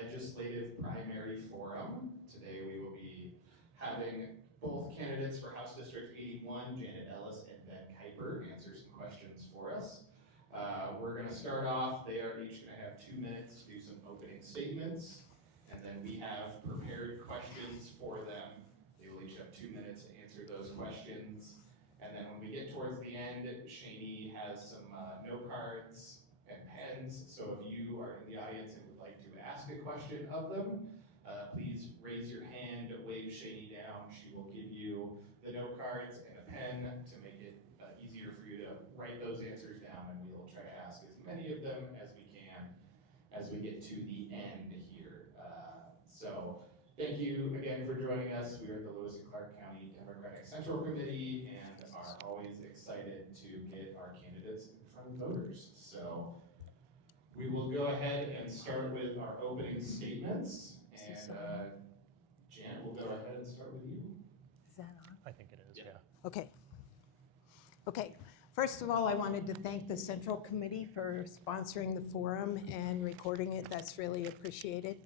legislative primary forum. Today we will be having both candidates for House District 81, Janet Ellis and Ben Kuiper, answer some questions for us. We're going to start off. They are each going to have 2 minutes to do some opening statements, and then we have prepared questions for them. They will each have 2 minutes to answer those questions. And then when we get towards the end, Shani has some note cards and pens. So if you are in the audience and would like to ask a question of them, please raise your hand, wave Shani down. She will give you the note cards and a pen to make it easier for you to write those answers down, and we will try to ask as many of them as we can as we get to the end here. So thank you again for joining us. We are the Lewis and Clark County Democratic Central Committee and are always excited to get our candidates in front of voters. So we will go ahead and start with our opening statements. And Jan, we'll go ahead and start with you. Is that on? I think it is, yeah. Okay. First of all, I wanted to thank the Central Committee for sponsoring the forum and recording it. That's really appreciated.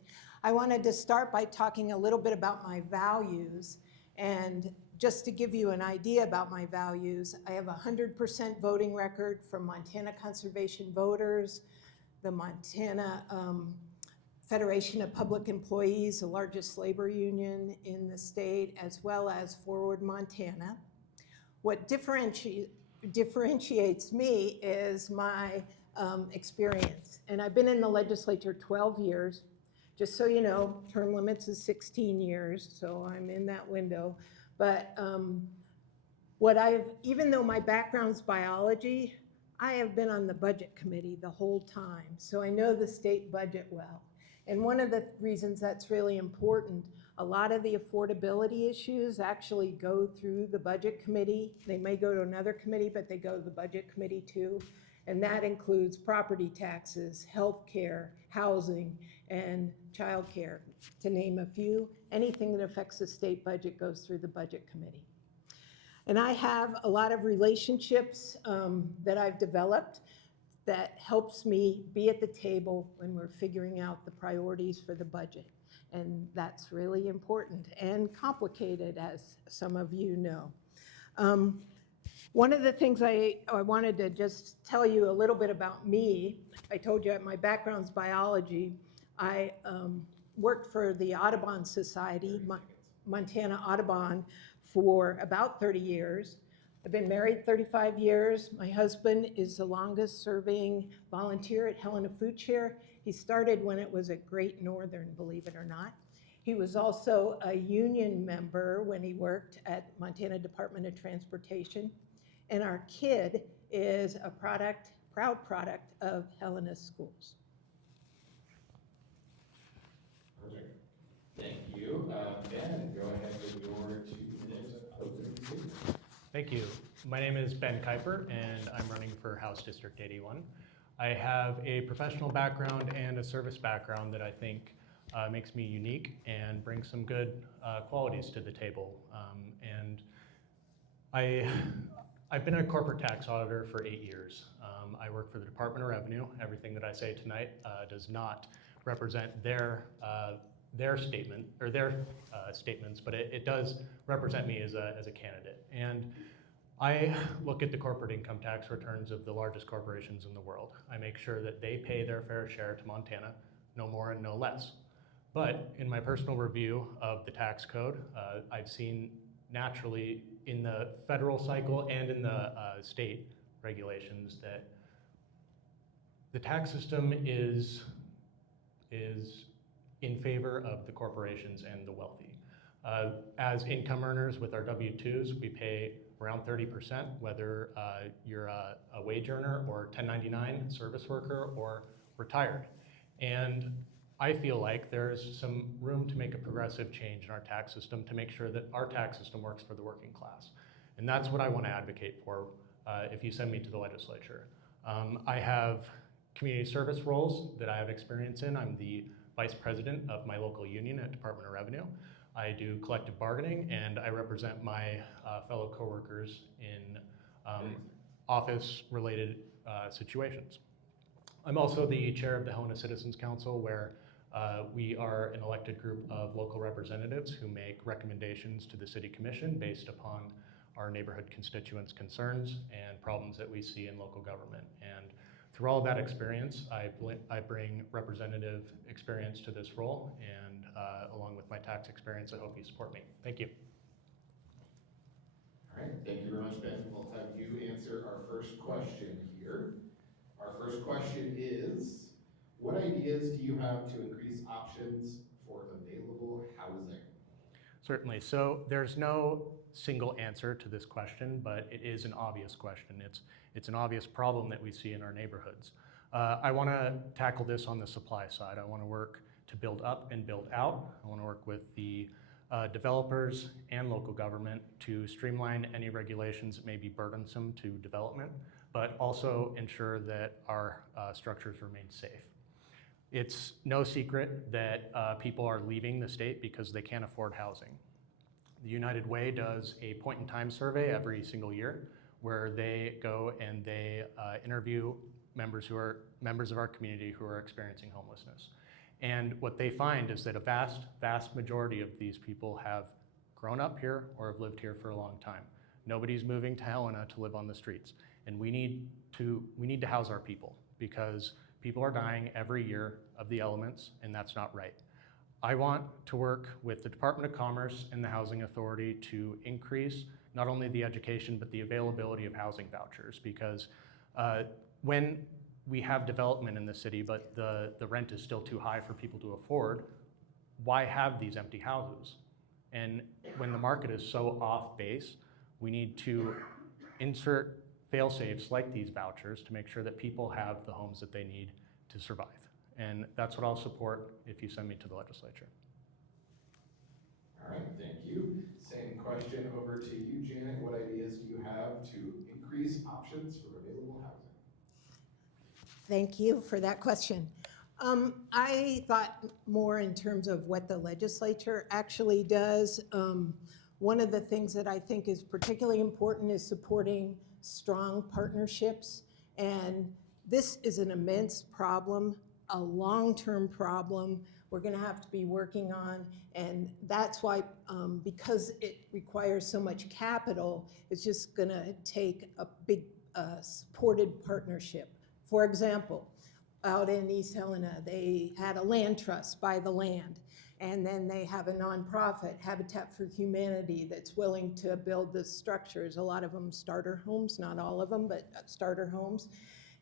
I wanted to start by talking a little bit about my values. And just to give you an idea about my values, I have a 100% voting record from Montana Conservation Voters, the Montana Federation of Public Employees, the largest labor union in the state, as well as Forward Montana. What differentiates me is my experience. And I've been in the legislature 12 years. Just so you know, term limits is 16 years, so I'm in that window. But even though my background's biology, I have been on the budget committee the whole time, so I know the state budget well. And one of the reasons that's really important, a lot of the affordability issues actually go through the budget committee. They may go to another committee, but they go to the budget committee too. And that includes property taxes, health care, housing, and child care, to name a few. Anything that affects the state budget goes through the budget committee. And I have a lot of relationships that I've developed that helps me be at the table when we're figuring out the priorities for the budget. And that's really important and complicated, as some of you know. One of the things I wanted to just tell you a little bit about me, I told you my background's biology. I worked for the Audubon Society, Montana Audubon, for about 30 years. I've been married 35 years. My husband is the longest serving volunteer at Helena Food Share. He started when it was at Great Northern, believe it or not. He was also a union member when he worked at Montana Department of Transportation. And our kid is a proud product of Helena Schools. Perfect. Thank you. Ben, go ahead with your 2 minutes of opening statement. Thank you. My name is Ben Kuiper, and I'm running for House District 81. I have a professional background and a service background that I think makes me unique and brings some good qualities to the table. And I've been a corporate tax auditor for 8 years. I work for the Department of Revenue. Everything that I say tonight does not represent their statement or their statements, but it does represent me as a candidate. And I look at the corporate income tax returns of the largest corporations in the world. I make sure that they pay their fair share to Montana, no more and no less. But in my personal review of the tax code, I've seen naturally in the federal cycle and in the state regulations that the tax system is in favor of the corporations and the wealthy. As income earners with our W-2s, we pay around 30%, whether you're a wage earner or 1099 service worker or retired. And I feel like there's some room to make a progressive change in our tax system to make sure that our tax system works for the working class. And that's what I want to advocate for if you send me to the legislature. I have community service roles that I have experience in. I'm the vice president of my local union at Department of Revenue. I do collective bargaining, and I represent my fellow coworkers in office-related situations. I'm also the chair of the Helena Citizens Council, where We are an elected group of local representatives who make recommendations to the City Commission based upon our neighborhood constituents' concerns and problems that we see in local government. And through all that experience, I bring representative experience to this role, and along with my tax experience, I hope you support me. Thank you. All right, thank you very much, Ben. We'll have you answer our first question here. Our first question is, what ideas do you have to increase options for available housing? Certainly. So there's no single answer to this question, but it is an obvious question. It's an obvious problem that we see in our neighborhoods. I want to tackle this on the supply side. I want to work to build up and build out. I want to work with the developers and local government to streamline any regulations that may be burdensome to development, but also ensure that our structures remain safe. It's no secret that people are leaving the state because they can't afford housing. The United Way does a point-in-time survey every single year where they go and they interview members of our community who are experiencing homelessness. And what they find is that a vast majority of these people have grown up here or have lived here for a long time. Nobody's moving to Helena to live on the streets. And we need to house our people because people are dying every year of the elements, and that's not right. I want to work with the Department of Commerce and the Housing Authority to increase not only the education, but the availability of housing vouchers, because when we have development in the city, but the rent is still too high for people to afford, why have these empty houses? And when the market is so off base, we need to insert fail-safes like these vouchers to make sure that people have the homes that they need to survive. And that's what I'll support if you send me to the legislature. All right, thank you. Same question over to you, Janet. What ideas do you have to increase options for available housing? Thank you for that question. I thought more in terms of what the legislature actually does. One of the things that I think is particularly important is supporting strong partnerships. And this is an immense problem, a long-term problem we're going to have to be working on. And that's why, because it requires so much capital, it's just going to take a big supported partnership. For example, out in East Helena, they had a land trust, buy the land. And then they have a nonprofit, Habitat for Humanity, that's willing to build the structures. A lot of them starter homes, not all of them, but starter homes.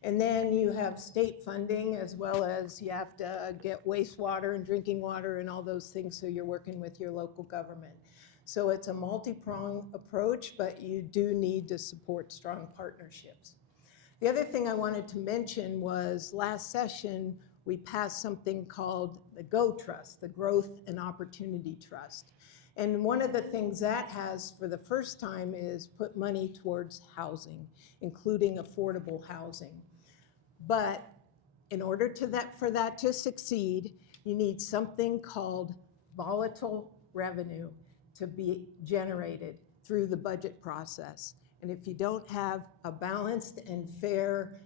And then you have state funding, as well as you have to get wastewater and drinking water and all those things, so you're working with your local government. So it's a multi-pronged approach, but you do need to support strong partnerships. The other thing I wanted to mention was last session, we passed something called the GO Trust, the Growth and Opportunity Trust. And one of the things that has for the first time is put money towards housing, including affordable housing. But in order for that to succeed, you need something called volatile revenue to be generated through the budget process. And if you don't have a balanced and fair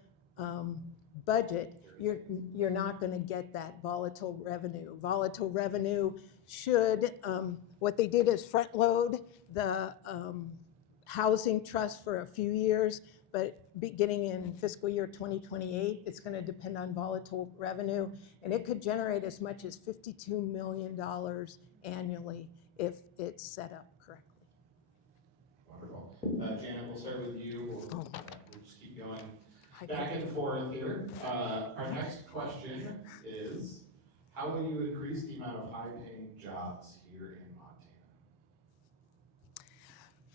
budget, you're not going to get that volatile revenue. Volatile revenue should, what they did is front load the housing trust for a few years, but beginning in fiscal year 2028, it's going to depend on volatile revenue, and it could generate as much as $52 million annually if it's set up correctly. Wonderful. Janet, we'll start with you. We'll just keep going back and forth here. Our next question is, how will you increase the amount of high-paying jobs here in Montana?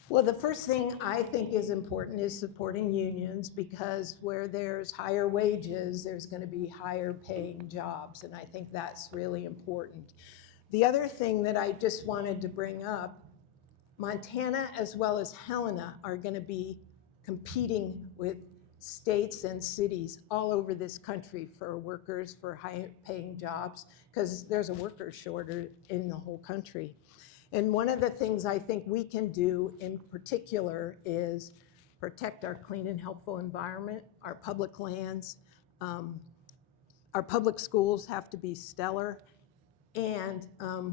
Well, the first thing I think is important is supporting unions, because where there's higher wages, there's going to be higher paying jobs, and I think that's really important. The other thing that I just wanted to bring up, Montana as well as Helena are going to be competing with states and cities all over this country for workers, for high-paying jobs, because there's a worker shortage in the whole country. And one of the things I think we can do in particular is protect our clean and healthful environment, our public lands. Our public schools have to be stellar, and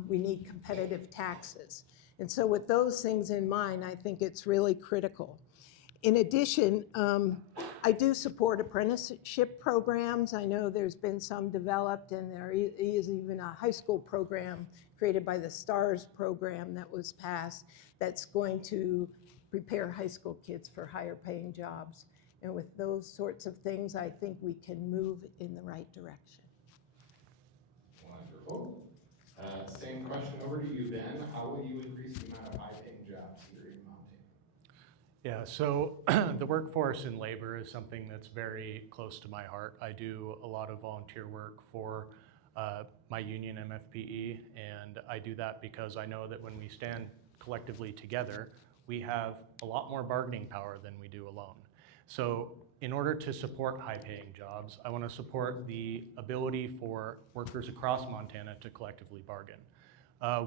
we need competitive taxes. And so with those things in mind, I think it's really critical. In addition, I do support apprenticeship programs. I know there's been some developed, and there is even a high school program created by the STARS program that was passed that's going to prepare high school kids for higher paying jobs. And with those sorts of things, I think we can move in the right direction. Wonderful. Same question over to you, Ben. How will you increase the amount of high-paying jobs here in Montana? Yeah, so the workforce and labor is something that's very close to my heart. I do a lot of volunteer work for my union, MFPE, and I do that because I know that when we stand collectively together, we have a lot more bargaining power than we do alone. So in order to support high-paying jobs, I want to support the ability for workers across Montana to collectively bargain.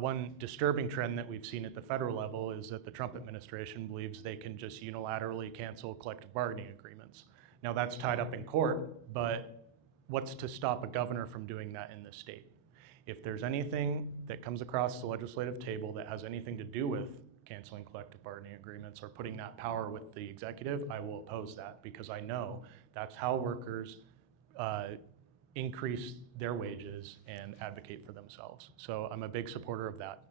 One disturbing trend that we've seen at the federal level is that the Trump administration believes they can just unilaterally cancel collective bargaining agreements. Now that's tied up in court, but what's to stop a governor from doing that in this state? If there's anything that comes across the legislative table that has anything to do with canceling collective bargaining agreements or putting that power with the executive, I will oppose that because I know that's how workers increase their wages and advocate for themselves. So I'm a big supporter of that.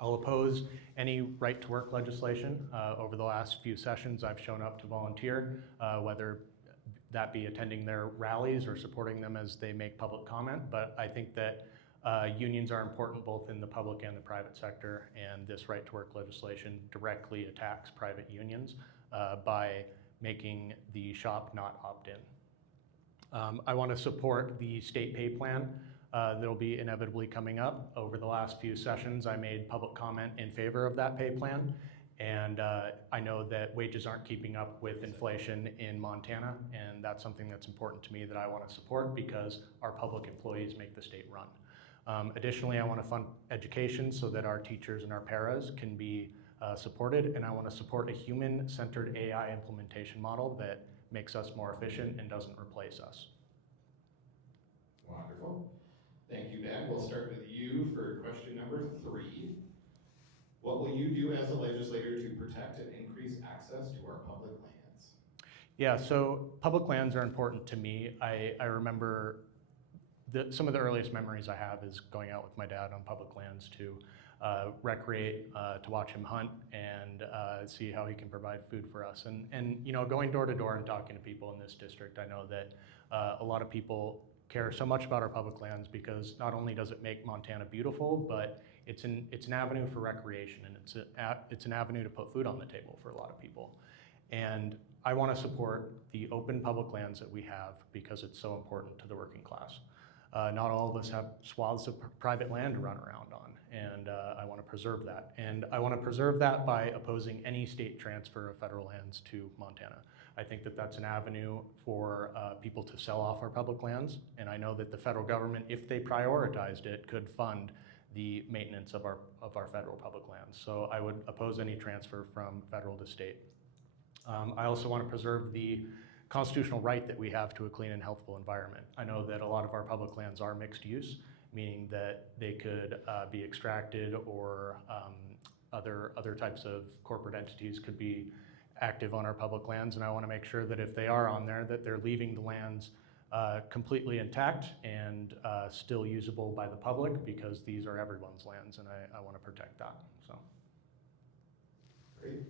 I'll oppose any right to work legislation. Over the last few sessions, I've shown up to volunteer, whether that be attending their rallies or supporting them as they make public comment. But I think that unions are important both in the public and the private sector, and this right to work legislation directly attacks private unions by making the shop not opt in. I want to support the state pay plan that'll be inevitably coming up. Over the last few sessions, I made public comment in favor of that pay plan. And I know that wages aren't keeping up with inflation in Montana, and that's something that's important to me that I want to support because our public employees make the state run. Additionally, I want to fund education so that our teachers and our paras can be supported, and I want to support a human-centered AI implementation model that makes us more efficient and doesn't replace us. Wonderful. Thank you, Ben. We'll start with you for question number 3. What will you do as a legislator to protect and increase access to our public lands? Yeah, so public lands are important to me. I remember some of the earliest memories I have is going out with my dad on public lands to recreate, to watch him hunt and see how he can provide food for us. And you know, going door to door and talking to people in this district, I know that a lot of people care so much about our public lands because not only does it make Montana beautiful, but it's an avenue for recreation, and it's an avenue to put food on the table for a lot of people. And I want to support the open public lands that we have because it's so important to the working class. Not all of us have swaths of private land to run around on, and I want to preserve that. And I want to preserve that by opposing any state transfer of federal lands to Montana. I think that that's an avenue for people to sell off our public lands, and I know that the federal government, if they prioritized it, could fund the maintenance of our federal public lands. So I would oppose any transfer from federal to state. I also want to preserve the constitutional right that we have to a clean and healthful environment. I know that a lot of our public lands are mixed use, meaning that they could be extracted or other types of corporate entities could be active on our public lands, and I want to make sure that if they are on there, that they're leaving the lands completely intact and still usable by the public, because these are everyone's lands, and I want to protect that. So. Great.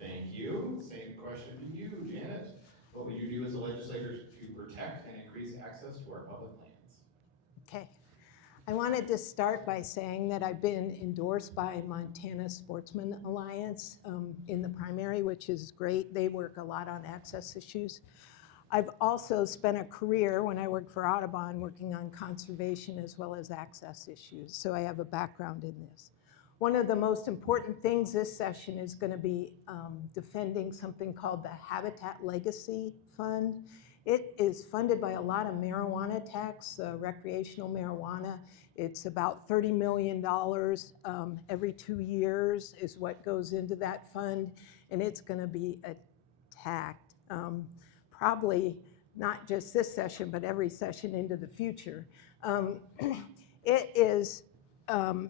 Thank you. Same question to you, Janet. What will you do as a legislator to protect and increase access to our public lands? Okay. I wanted to start by saying that I've been endorsed by Montana Sportsman Alliance in the primary, which is great. They work a lot on access issues. I've also spent a career when I worked for Audubon working on conservation as well as access issues, so I have a background in this. One of the most important things this session is going to be defending something called the Habitat Legacy Fund. It is funded by a lot of marijuana tax, recreational marijuana. It's about $30 million every 2 years is what goes into that fund, and it's going to be attacked. Probably not just this session, but every session into the future. It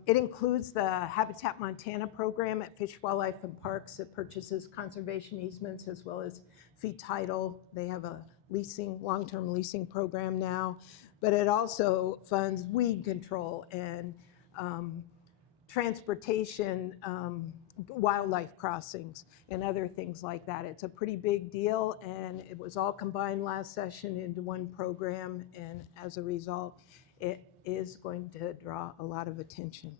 includes the Habitat Montana program at Fish, Wildlife, and Parks that purchases conservation easements as well as fee title. They have a long-term leasing program now, but it also funds weed control and transportation, wildlife crossings, and other things like that. It's a pretty big deal, and it was all combined last session into one program, and as a result, it is going to draw a lot of attention.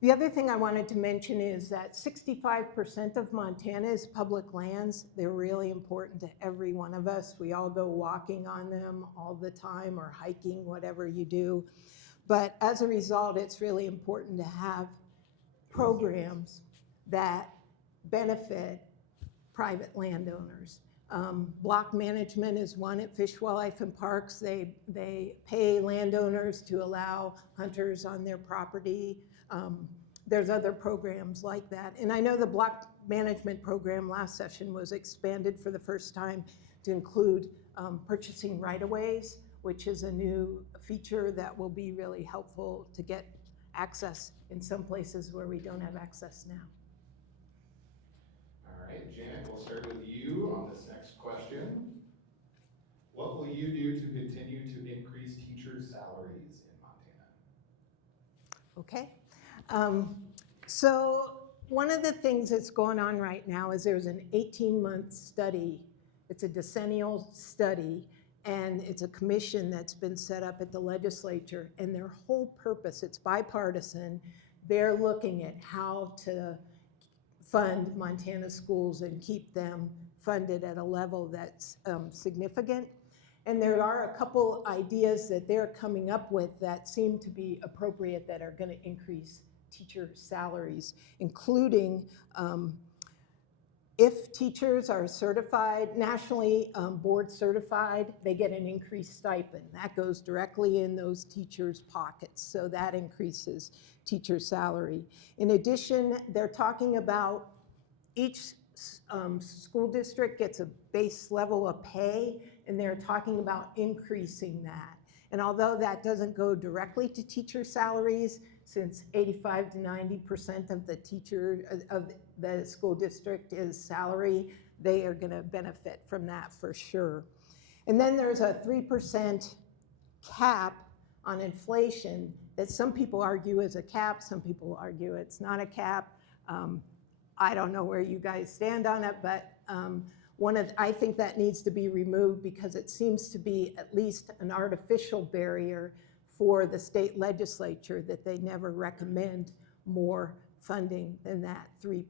The other thing I wanted to mention is that 65% of Montana is public lands. They're really important to every one of us. We all go walking on them all the time or hiking, whatever you do. But as a result, it's really important to have programs that benefit private landowners. Block management is one at Fish, Wildlife, and Parks. They pay landowners to allow hunters on their property. There's other programs like that. And I know the block management program last session was expanded for the first time to include purchasing right-of-ways, which is a new feature that will be really helpful to get access in some places where we don't have access now. All right, Janet, we'll start with you on this next question. What will you do to continue to increase teachers' salaries in Montana? Okay. So one of the things that's going on right now is there's an 18-month study. It's a decennial study, and it's a commission that's been set up at the legislature, and their whole purpose, it's bipartisan, they're looking at how to fund Montana schools and keep them funded at a level that's significant. And there are a couple ideas that they're coming up with that seem to be appropriate that are going to increase teacher salaries, including if teachers are certified, nationally board certified, they get an increased stipend. That goes directly in those teachers' pockets, so that increases teacher salary. In addition, they're talking about each school district gets a base level of pay, and they're talking about increasing that. And although that doesn't go directly to teacher salaries, since 85 to 90% of the school district is salary, they are going to benefit from that for sure. And then there's a 3% cap on inflation that some people argue is a cap, some people argue it's not a cap. I don't know where you guys stand on it, but I think that needs to be removed because it seems to be at least an artificial barrier for the state legislature that they never recommend more funding than that 3%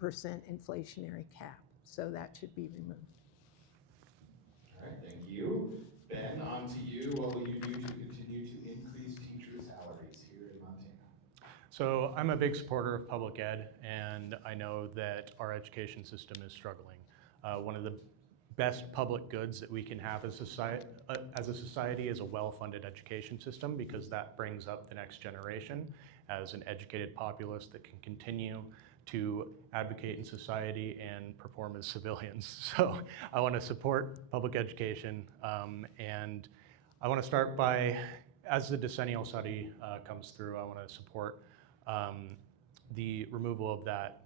inflationary cap. So that should be removed. All right, thank you. Ben, on to you. What will you do to continue to increase teacher salaries here in Montana? So I'm a big supporter of public ed, and I know that our education system is struggling. One of the best public goods that we can have as a society is a well-funded education system, because that brings up the next generation as an educated populace that can continue to advocate in society and perform as civilians. So I want to support public education, and I want to start by, as the decennial study comes through, I want to support the removal of that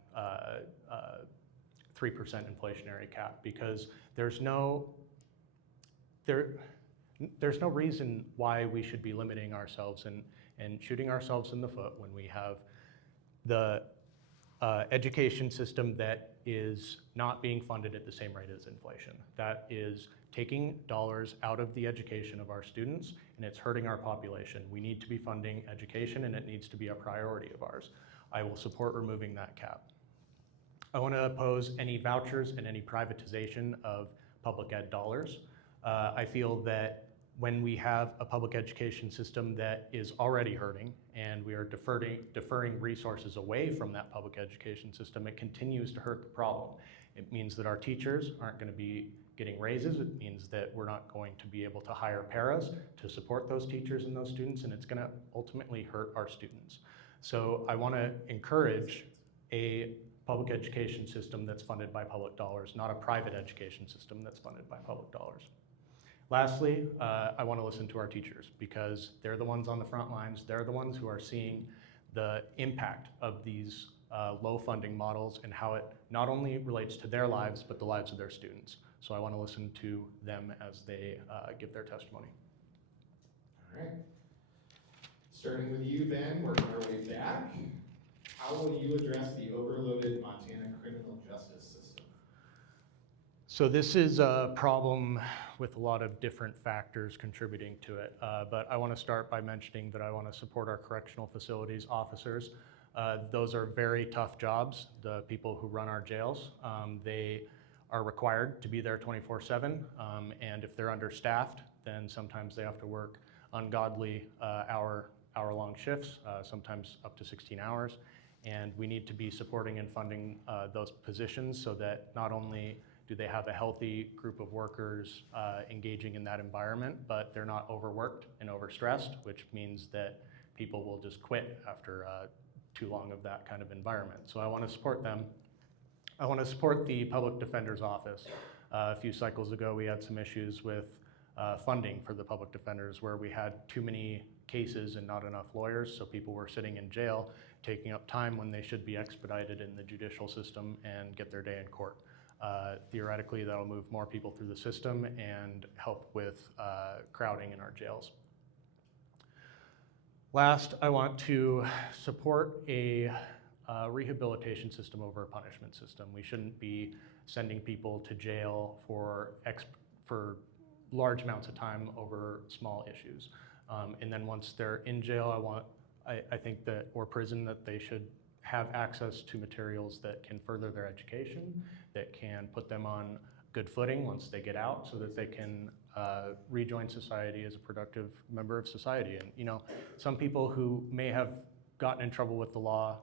3% inflationary cap, because there's no reason why we should be limiting ourselves and shooting ourselves in the foot when we have the education system that is not being funded at the same rate as inflation. That is taking dollars out of the education of our students, and it's hurting our population. We need to be funding education, and it needs to be a priority of ours. I will support removing that cap. I want to oppose any vouchers and any privatization of public ed dollars. I feel that when we have a public education system that is already hurting and we are deferring resources away from that public education system, it continues to hurt the problem. It means that our teachers aren't going to be getting raises. It means that we're not going to be able to hire paras to support those teachers and those students, and it's going to ultimately hurt our students. So I want to encourage a public education system that's funded by public dollars, not a private education system that's funded by public dollars. Lastly, I want to listen to our teachers because they're the ones on the front lines. They're the ones who are seeing the impact of these low funding models and how it not only relates to their lives, but the lives of their students. So I want to listen to them as they give their testimony. All right. Starting with you, Ben, working our way back. How will you address the overloaded Montana criminal justice system? So this is a problem with a lot of different factors contributing to it, but I want to start by mentioning that I want to support our correctional facilities officers. Those are very tough jobs, the people who run our jails. They are required to be there 24/7, and if they're understaffed, then sometimes they have to work ungodly hour-long shifts, sometimes up to 16 hours. And we need to be supporting and funding those positions so that not only do they have a healthy group of workers engaging in that environment, but they're not overworked and overstressed, which means that people will just quit after too long of that kind of environment. So I want to support them. I want to support the Public Defender's Office. A few cycles ago, we had some issues with funding for the public defenders where we had too many cases and not enough lawyers, so people were sitting in jail, taking up time when they should be expedited in the judicial system and get their day in court. Theoretically, that'll move more people through the system and help with crowding in our jails. Last, I want to support a rehabilitation system over a punishment system. We shouldn't be sending people to jail for large amounts of time over small issues. And then once they're in jail, I think that, or prison, that they should have access to materials that can further their education, that can put them on good footing once they get out so that they can rejoin society as a productive member of society. And you know, some people who may have gotten in trouble with the law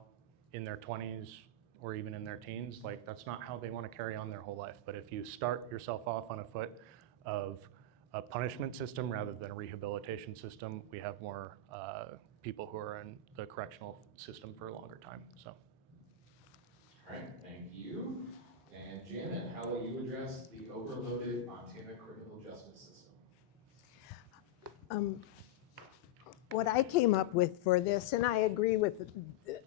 in their 20s or even in their teens, like that's not how they want to carry on their whole life. But if you start yourself off on a foot of a punishment system rather than a rehabilitation system, we have more people who are in the correctional system for a longer time. So. All right, thank you. And Janet, how will you address the overloaded Montana criminal justice system? What I came up with for this, and I agree with the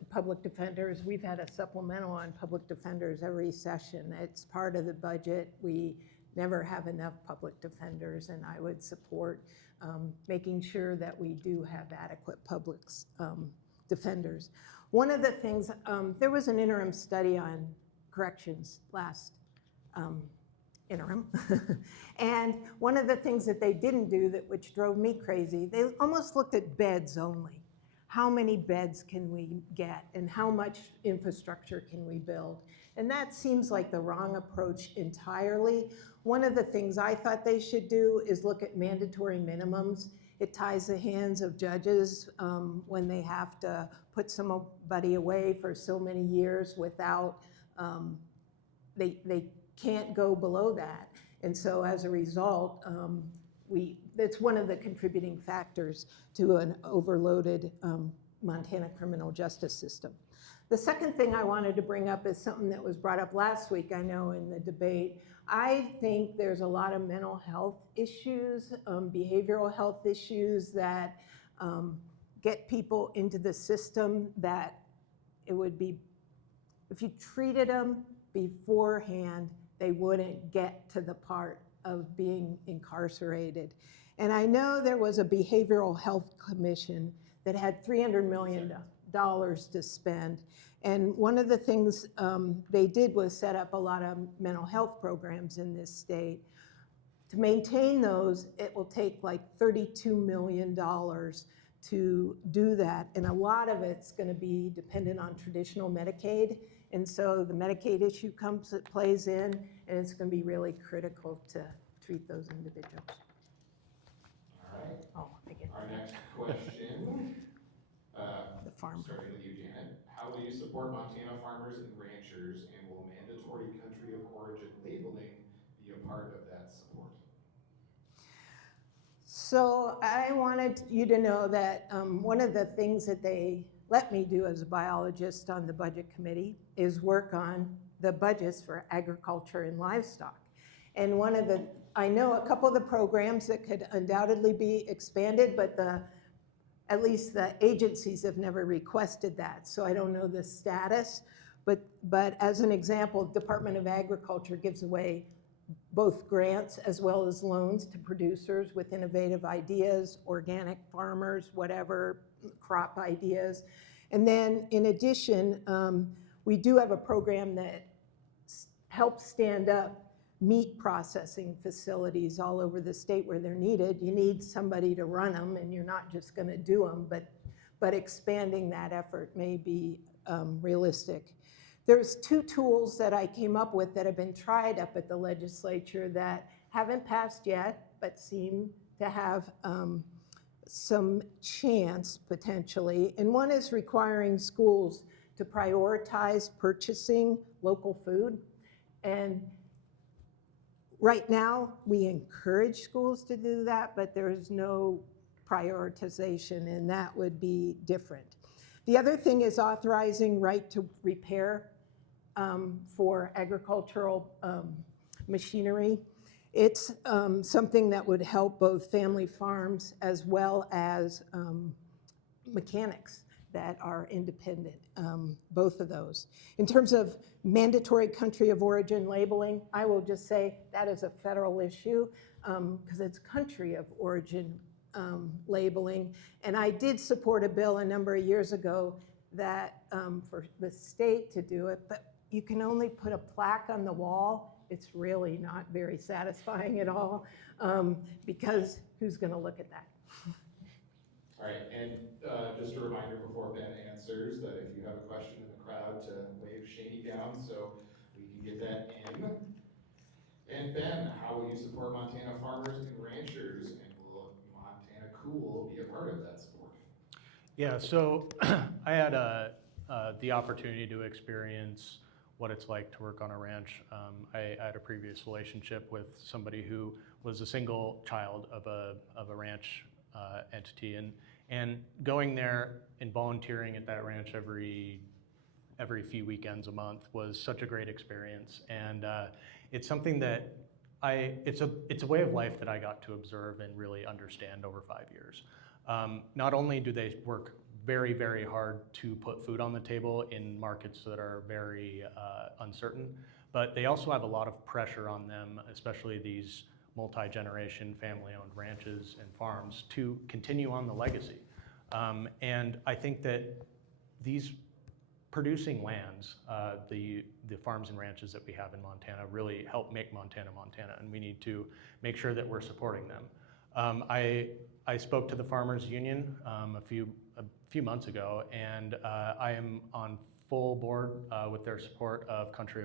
public defenders, we've had a supplemental on public defenders every session. It's part of the budget. We never have enough public defenders, and I would support making sure that we do have adequate public defenders. One of the things, there was an interim study on corrections last interim. And one of the things that they didn't do, which drove me crazy, they almost looked at beds only. How many beds can we get and how much infrastructure can we build? And that seems like the wrong approach entirely. One of the things I thought they should do is look at mandatory minimums. It ties the hands of judges when they have to put somebody away for so many years without, they can't go below that. And so as a result, that's one of the contributing factors to an overloaded Montana criminal justice system. The second thing I wanted to bring up is something that was brought up last week, I know, in the debate. I think there's a lot of mental health issues, behavioral health issues that get people into the system that it would be, if you treated them beforehand, they wouldn't get to the part of being incarcerated. And I know there was a behavioral health commission that had $300 million to spend. And one of the things they did was set up a lot of mental health programs in this state. To maintain those, it will take like $32 million to do that. And a lot of it's gonna be dependent on traditional Medicaid. And so the Medicaid issue plays in, and it's gonna be really critical to treat those individuals. All right. Oh, I get Our next question, the farm. starting with you, Janet. How will you support Montana farmers and ranchers, and will mandatory country of origin labeling be a part of that support? So I wanted you to know that one of the things that they let me do as a biologist on the budget committee is work on the budgets for agriculture and livestock. And one of the I know a couple of the programs that could undoubtedly be expanded, but at least the agencies have never requested that, so I don't know the status. But as an example, Department of Agriculture gives away both grants as well as loans to producers with innovative ideas, organic farmers, whatever, crop ideas. And then in addition, we do have a program that helps stand up meat processing facilities all over the state where they're needed. You need somebody to run them, and you're not just gonna do them, but expanding that effort may be realistic. There's 2 tools that I came up with that have been tried up at the legislature that haven't passed yet, but seem to have some chance potentially. And one is requiring schools to prioritize purchasing local food. And right now, we encourage schools to do that, but there's no prioritization, and that would be different. The other thing is authorizing right to repair for agricultural machinery. It's something that would help both family farms as well as mechanics that are independent, both of those. In terms of mandatory country of origin labeling, I will just say that is a federal issue because it's country of origin labeling. And I did support a bill a number of years ago that for the state to do it, but you can only put a plaque on the wall. It's really not very satisfying at all because who's gonna look at that? All right, and just a reminder before Ben answers that if you have a question in the crowd to wave Shaney down so we can get that in. And Ben, how will you support Montana farmers and ranchers, and will Montana Cool be a part of that support? Yeah, so I had the opportunity to experience what it's like to work on a ranch. I had a previous relationship with somebody who was a single child of a ranch entity, and going there and volunteering at that ranch every few weekends a month was such a great experience. And it's something that it's a way of life that I got to observe and really understand over 5 years. Not only do they work very, very hard to put food on the table in markets that are very uncertain, but they also have a lot of pressure on them, especially these multi-generation family-owned ranches and farms, to continue on the legacy. And I think that these producing lands, the farms and ranches that we have in Montana really help make Montana, Montana, and we need to make sure that we're supporting them. I spoke to the Farmers Union a few months ago, and I am on full board with their support of country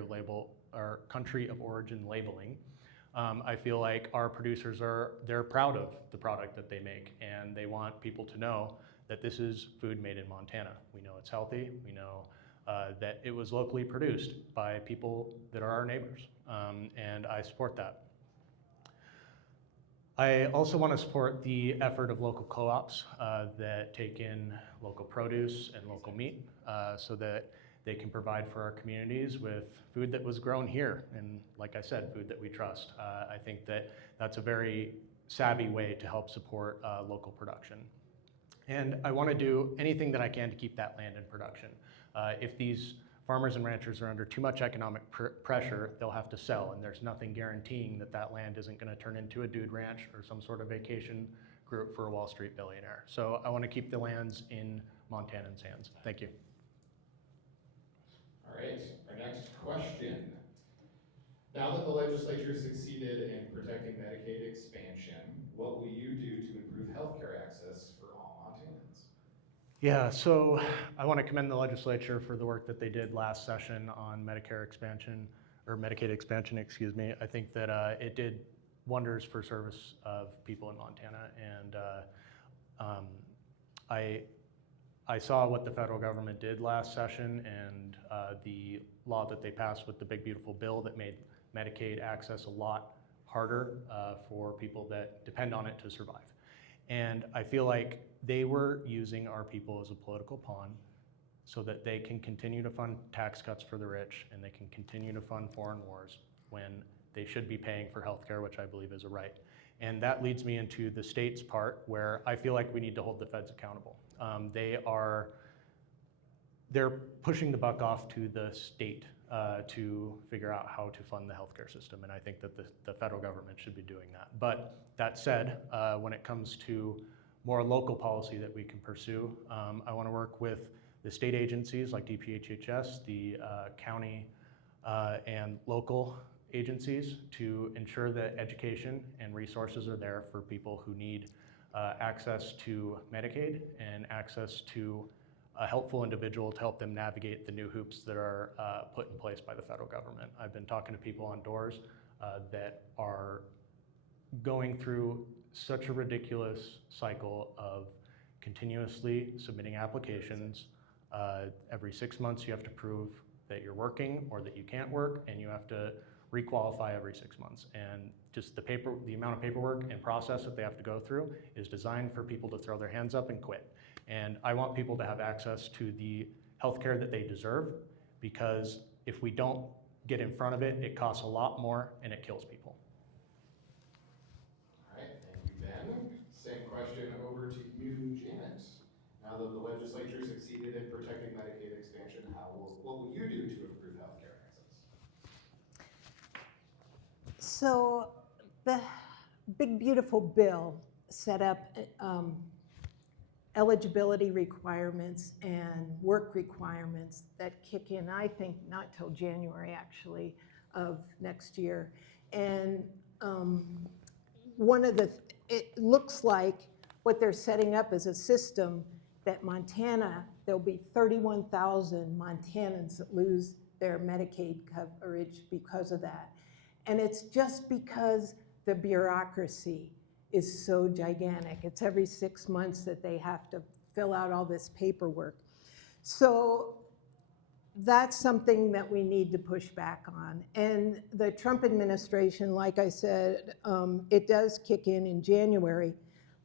of origin labeling. I feel like our producers they're proud of the product that they make, and they want people to know that this is food made in Montana. We know it's healthy. We know that it was locally produced by people that are our neighbors, and I support that. I also want to support the effort of local co-ops that take in local produce and local meat so that they can provide for our communities with food that was grown here, and like I said, food that we trust. I think that that's a very savvy way to help support local production. And I want to do anything that I can to keep that land in production. If these farmers and ranchers are under too much economic pressure, they'll have to sell, and there's nothing guaranteeing that that land isn't going to turn into a dude ranch or some sort of vacation group for a Wall Street billionaire. So I want to keep the lands in Montanans' hands. Thank you. All right, our next question. Now that the legislature succeeded in protecting Medicaid expansion, what will you do to improve healthcare access for all Montanans? Yeah, so I want to commend the legislature for the work that they did last session on Medicare expansion, or Medicaid expansion, excuse me. I think that it did wonders for service of people in Montana, and I saw what the federal government did last session and the law that they passed with the big beautiful bill that made Medicaid access a lot harder for people that depend on it to survive. And I feel like they were using our people as a political pawn so that they can continue to fund tax cuts for the rich and they can continue to fund foreign wars when they should be paying for healthcare, which I believe is a right. And that leads me into the state's part, where I feel like we need to hold the feds accountable. They're pushing the buck off to the state to figure out how to fund the healthcare system, and I think that the federal government should be doing that. But that said, when it comes to more local policy that we can pursue, I want to work with the state agencies like DPHHS, the county and local agencies to ensure that education and resources are there for people who need access to Medicaid and access to a helpful individual to help them navigate the new hoops that are put in place by the federal government. I've been talking to people on doors that are going through such a ridiculous cycle of continuously submitting applications. Every 6 months you have to prove that you're working or that you can't work, and you have to requalify every 6 months. And just the amount of paperwork and process that they have to go through is designed for people to throw their hands up and quit. And I want people to have access to the healthcare that they deserve, because if we don't get in front of it, it costs a lot more and it kills people. All right, thank you, Ben. Same question over to you, Janet. Now that the legislature succeeded in protecting Medicaid expansion, what will you do to improve healthcare access? So the big beautiful bill set up eligibility requirements and work requirements that kick in, I think, not till January actually of next year. And it looks like what they're setting up is a system that Montana, there'll be 31,000 Montanans that lose their Medicaid coverage because of that. And it's just because the bureaucracy is so gigantic. It's every 6 months that they have to fill out all this paperwork. So that's something that we need to push back on. And the Trump administration, like I said, it does kick in January,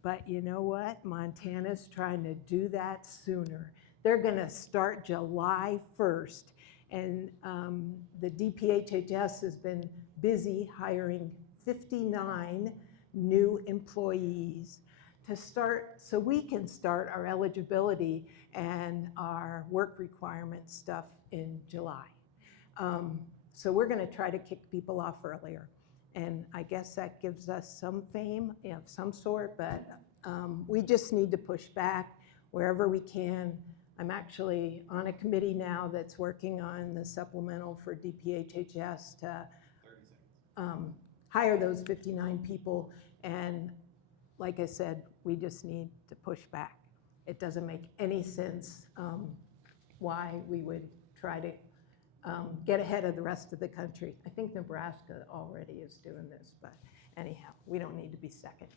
but you know what? Montana's trying to do that sooner. They're gonna start July 1st, and the DPHHS has been busy hiring 59 new employees to start, so we can start our eligibility and our work requirement stuff in July. So we're gonna try to kick people off earlier. And I guess that gives us some fame of some sort, but we just need to push back wherever we can. I'm actually on a committee now that's working on the supplemental for DPHHS to hire those 59 people. And like I said, we just need to push back. It doesn't make any sense why we would try to get ahead of the rest of the country. I think Nebraska already is doing this, but anyhow, we don't need to be second.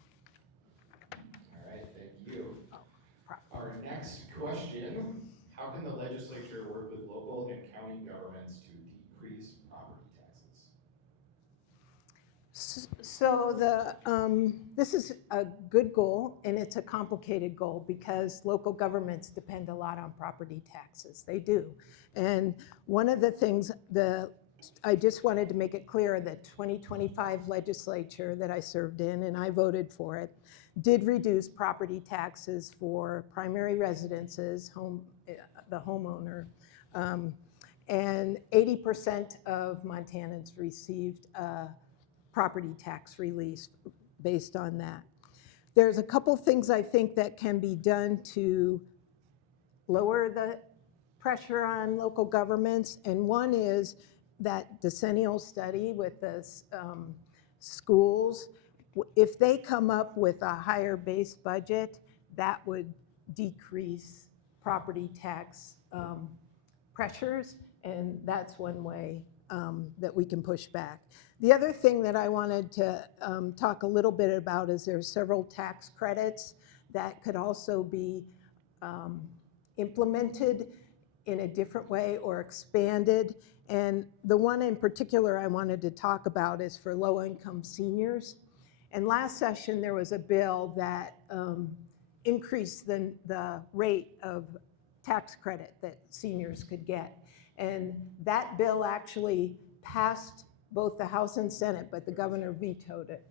All right, thank you. Our next question, how can the legislature work with local and county governments to decrease property taxes? So this is a good goal, and it's a complicated goal because local governments depend a lot on property taxes. They do. And one of the things, I just wanted to make it clear that 2025 legislature that I served in, and I voted for it, did reduce property taxes for primary residences, the homeowner, and 80% of Montanans received property tax release based on that. There's a couple things I think that can be done to lower the pressure on local governments, and one is that decennial study with the schools. If they come up with a higher base budget, that would decrease property tax pressures, and that's one way that we can push back. The other thing that I wanted to talk a little bit about is there's several tax credits that could also be implemented in a different way or expanded. And the one in particular I wanted to talk about is for low-income seniors. And last session, there was a bill that increased the rate of tax credit that seniors could get. And that bill actually passed both the House and Senate, but the governor vetoed it.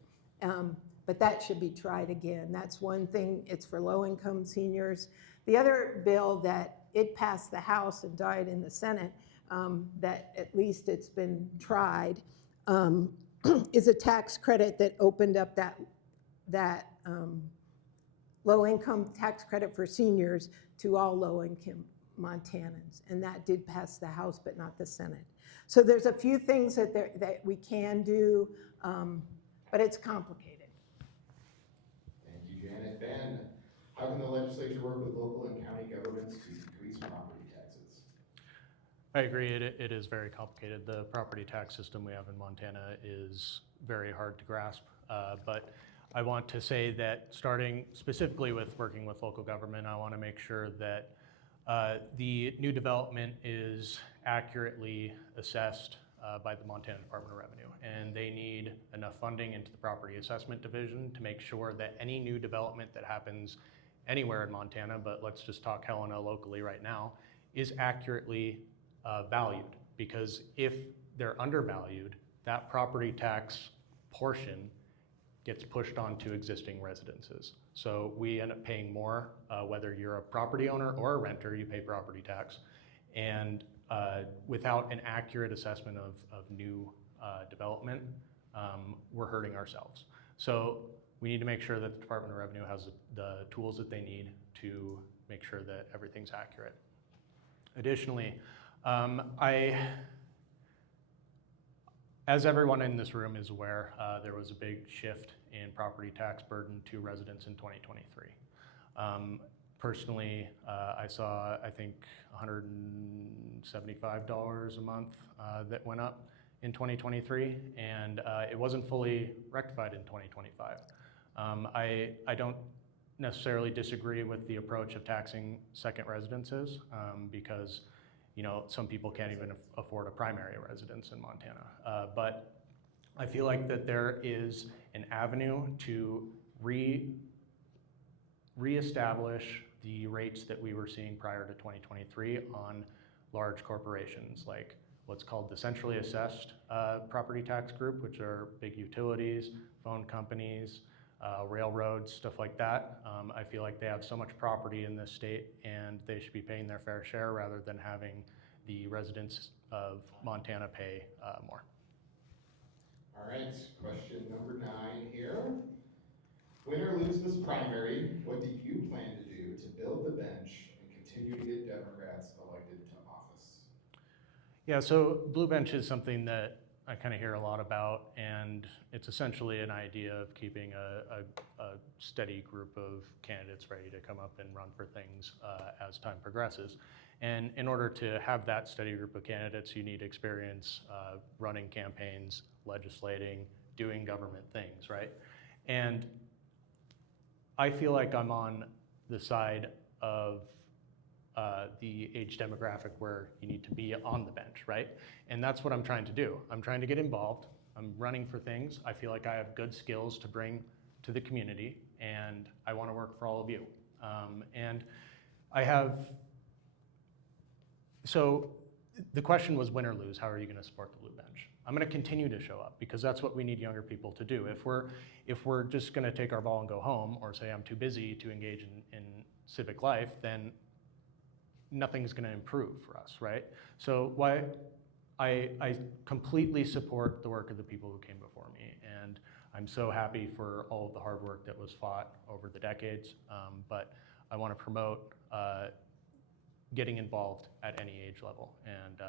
But that should be tried again. That's one thing, it's for low-income seniors. The other bill that it passed the House and died in the Senate, that at least it's been tried, is a tax credit that opened up that low-income tax credit for seniors to all low-income Montanans. And that did pass the House, but not the Senate. So there's a few things that we can do, but it's complicated. Thank you, Janet. Ben, how can the legislature work with local and county governments to decrease property taxes? I agree, it is very complicated. The property tax system we have in Montana is very hard to grasp, but I want to say that starting specifically with working with local government, I want to make sure that the new development is accurately assessed by the Montana Department of Revenue, and they need enough funding into the Property Assessment Division to make sure that any new development that happens anywhere in Montana, but let's just talk Helena locally right now, is accurately valued. Because if they're undervalued, that property tax portion gets pushed onto existing residences. So we end up paying more, whether you're a property owner or a renter, you pay property tax. And without an accurate assessment of new development, we're hurting ourselves. So we need to make sure that the Department of Revenue has the tools that they need to make sure that everything's accurate. Additionally, as everyone in this room is aware, there was a big shift in property tax burden to residents in 2023. Personally, I saw, I think, $175 a month that went up in 2023, and it wasn't fully rectified in 2025. I don't necessarily disagree with the approach of taxing second residences because some people can't even afford a primary residence in Montana. But I feel like that there is an avenue to reestablish the rates that we were seeing prior to 2023 on large corporations, like what's called the centrally assessed property tax group, which are big utilities, phone companies, railroads, stuff like that. I feel like they have so much property in this state and they should be paying their fair share rather than having the residents of Montana pay more. All right, question number 9 here. Win or lose this primary, what do you plan to do to build the bench and continue to get Democrats elected to office? Yeah, so Blue Bench is something that I kind of hear a lot about, and it's essentially an idea of keeping a steady group of candidates ready to come up and run for things as time progresses. And in order to have that steady group of candidates, you need experience running campaigns, legislating, doing government things, right? And I feel like I'm on the side of the age demographic where you need to be on the bench, right? And that's what I'm trying to do. I'm trying to get involved. I'm running for things. I feel like I have good skills to bring to the community, and I want to work for all of you. And I have, so the question was win or lose, how are you going to support the Blue Bench? I'm going to continue to show up because that's what we need younger people to do. If we're just going to take our ball and go home or say I'm too busy to engage in civic life, then nothing's going to improve for us, right? So I completely support the work of the people who came before me, and I'm so happy for all of the hard work that was fought over the decades, but I want to promote getting involved at any age level, and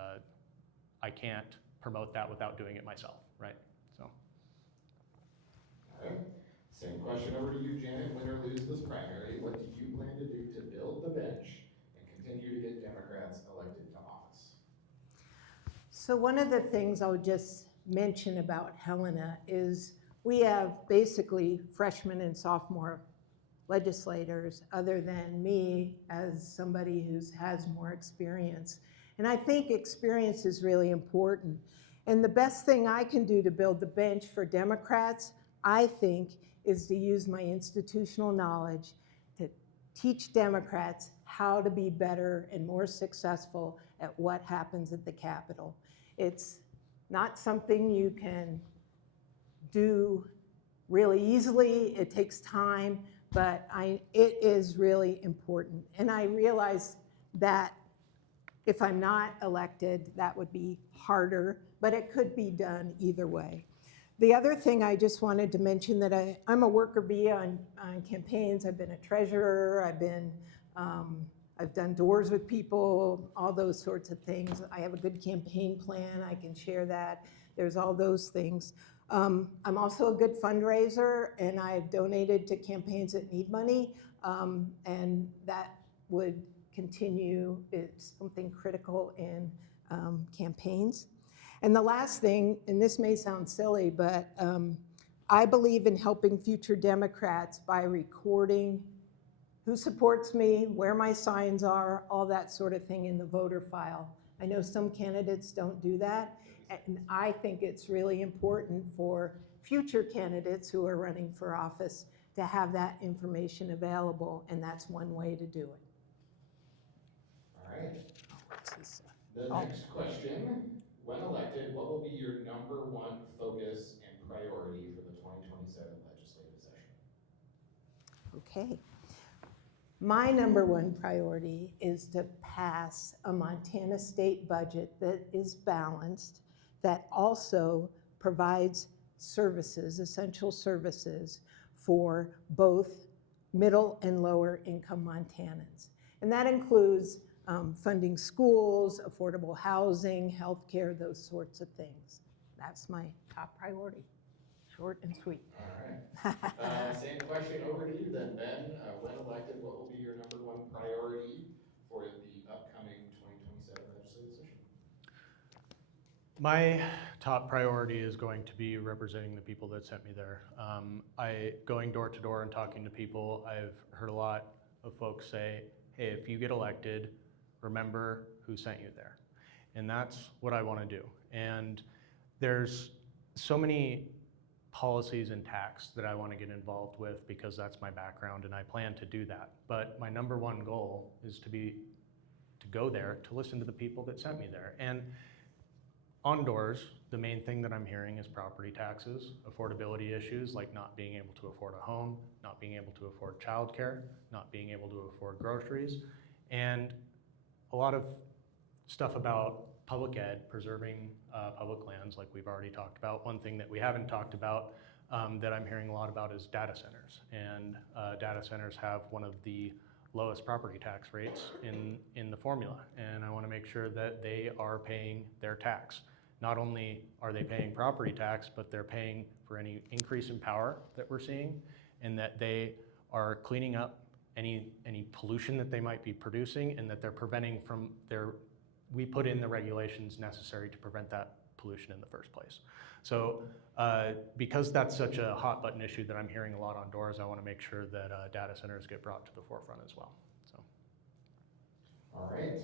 I can't promote that without doing it myself, right? So. All right, same question over to you, Janet. Win or lose this primary, what do you plan to do to build the bench and continue to get Democrats elected to office? So one of the things I'll just mention about Helena is we have basically freshman and sophomore legislators other than me as somebody who has more experience. And I think experience is really important. And the best thing I can do to build the bench for Democrats, I think, is to use my institutional knowledge to teach Democrats how to be better and more successful at what happens at the Capitol. It's not something you can do really easily. It takes time, but it is really important. And I realize that if I'm not elected, that would be harder, but it could be done either way. The other thing I just wanted to mention that I'm a worker bee on campaigns. I've been a treasurer. I've done doors with people, all those sorts of things. I have a good campaign plan. I can share that. There's all those things. I'm also a good fundraiser, and I've donated to campaigns that need money, and that would continue. It's something critical in campaigns. And the last thing, and this may sound silly, but I believe in helping future Democrats by recording who supports me, where my signs are, all that sort of thing in the voter file. I know some candidates don't do that, and I think it's really important for future candidates who are running for office to have that information available, and that's one way to do it. All right. The next question, when elected, what will be your #1 focus and priority for the 2027 legislative session? Okay. My #1 priority is to pass a Montana state budget that is balanced, that also provides services, essential services, for both middle and lower income Montanans. And that includes funding schools, affordable housing, healthcare, those sorts of things. That's my top priority. Short and sweet. All right. Same question over to you then, Ben. When elected, what will be your #1 priority for the upcoming 2027 legislative session? My top priority is going to be representing the people that sent me there. Going door to door and talking to people, I've heard a lot of folks say, hey, if you get elected, remember who sent you there. And that's what I want to do. And there's so many policies and tax that I want to get involved with because that's my background and I plan to do that. But my #1 goal is to go there, to listen to the people that sent me there. And on doors, the main thing that I'm hearing is property taxes, affordability issues like not being able to afford a home, not being able to afford childcare, not being able to afford groceries, and a lot of stuff about public ed, preserving public lands like we've already talked about. One thing that we haven't talked about that I'm hearing a lot about is data centers. And data centers have one of the lowest property tax rates in the formula. And I want to make sure that they are paying their tax. Not only are they paying property tax, but they're paying for any increase in power that we're seeing, and that they are cleaning up any pollution that they might be producing, and that they're preventing from we put in the regulations necessary to prevent that pollution in the first place. So because that's such a hot button issue that I'm hearing a lot on doors, I want to make sure that data centers get brought to the forefront as well. So. All right.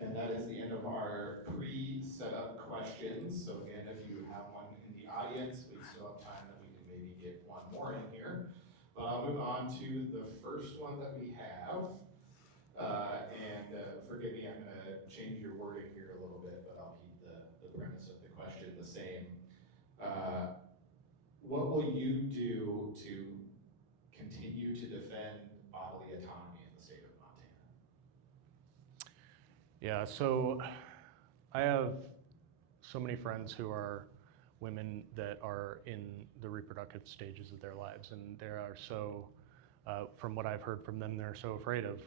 And that is the end of our pre-set up questions. So again, if you have one in the audience, we still have time that we can maybe get one more in here. But I'll move on to the first one that we have. Forgive me, I'm going to change your wording here a little bit, but I'll keep the premise of the question the same. What will you do to continue to defend bodily autonomy in the state of Montana? Yeah, so I have so many friends who are women that are in the reproductive stages of their lives, and they are so, from what I've heard from them, they're so afraid of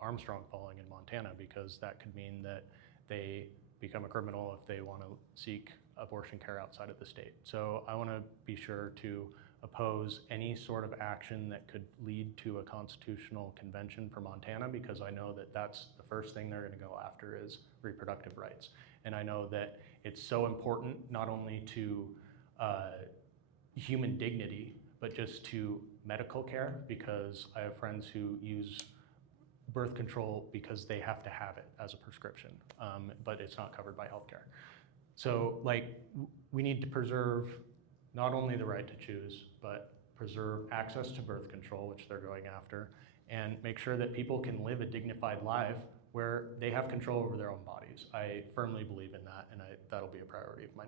Armstrong falling in Montana, because that could mean that they become a criminal if they want to seek abortion care outside of the state. So I want to be sure to oppose any sort of action that could lead to a constitutional convention for Montana, because I know that that's the first thing they're going to go after is reproductive rights. And I know that it's so important not only to human dignity, but just to medical care, because I have friends who use birth control because they have to have it as a prescription, but it's not covered by healthcare. So we need to preserve not only the right to choose, but preserve access to birth control, which they're going after, and make sure that people can live a dignified life where they have control over their own bodies. I firmly believe in that, and that'll be a priority of mine.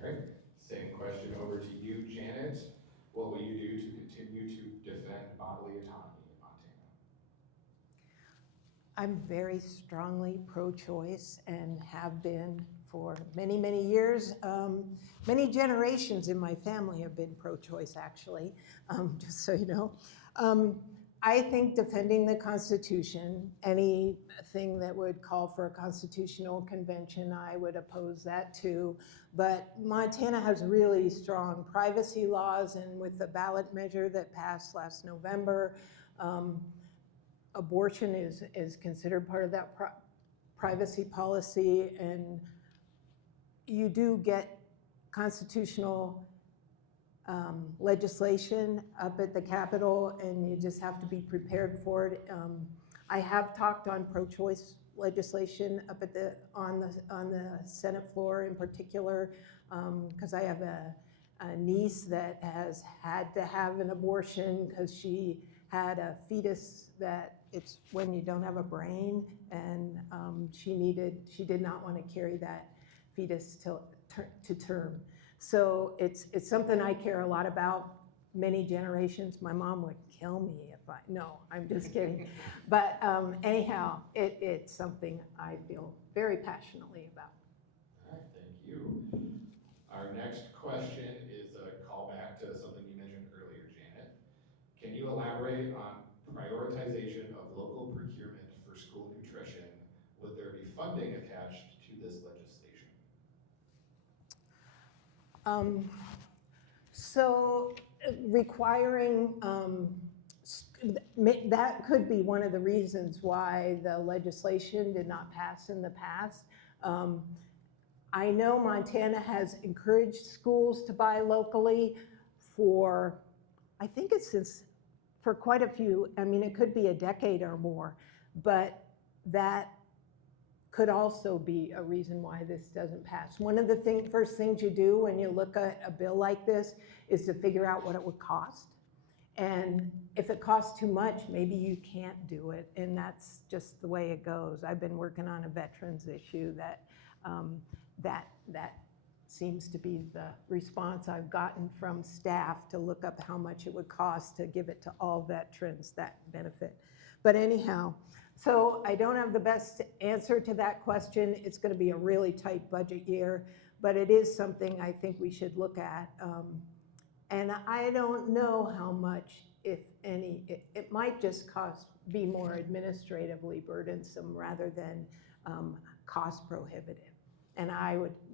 All right, same question over to you, Janet. What will you do to continue to defend bodily autonomy in Montana? I'm very strongly pro-choice and have been for many, many years. Many generations in my family have been pro-choice, actually, just so you know. I think defending the Constitution, anything that would call for a constitutional convention, I would oppose that too. But Montana has really strong privacy laws, and with the ballot measure that passed last November, abortion is considered part of that privacy policy, and you do get constitutional legislation up at the Capitol, and you just have to be prepared for it. I have talked on pro-choice legislation up at on the Senate floor in particular, because I have a niece that has had to have an abortion because she had a fetus that it's when you don't have a brain, and she did not want to carry that fetus to term. So it's something I care a lot about. Many generations. My mom would kill me if no, I'm just kidding. But anyhow, it's something I feel very passionately about. All right, thank you. Our next question is a callback to something you mentioned earlier, Janet. Can you elaborate on prioritization of local procurement for school nutrition? Would there be funding attached to this legislation? So requiring, that could be one of the reasons why the legislation did not pass in the past. I know Montana has encouraged schools to buy locally for, I think it's for quite a few, I mean, it could be a decade or more, but that could also be a reason why this doesn't pass. One of the first things you do when you look at a bill like this is to figure out what it would cost. And if it costs too much, maybe you can't do it, and that's just the way it goes. I've been working on a veterans issue that seems to be the response I've gotten from staff to look up how much it would cost to give it to all veterans, that benefit. But anyhow, so I don't have the best answer to that question. It's going to be a really tight budget year, but it is something I think we should look at. And I don't know how much, if any, it might just be more administratively burdensome rather than cost prohibitive. And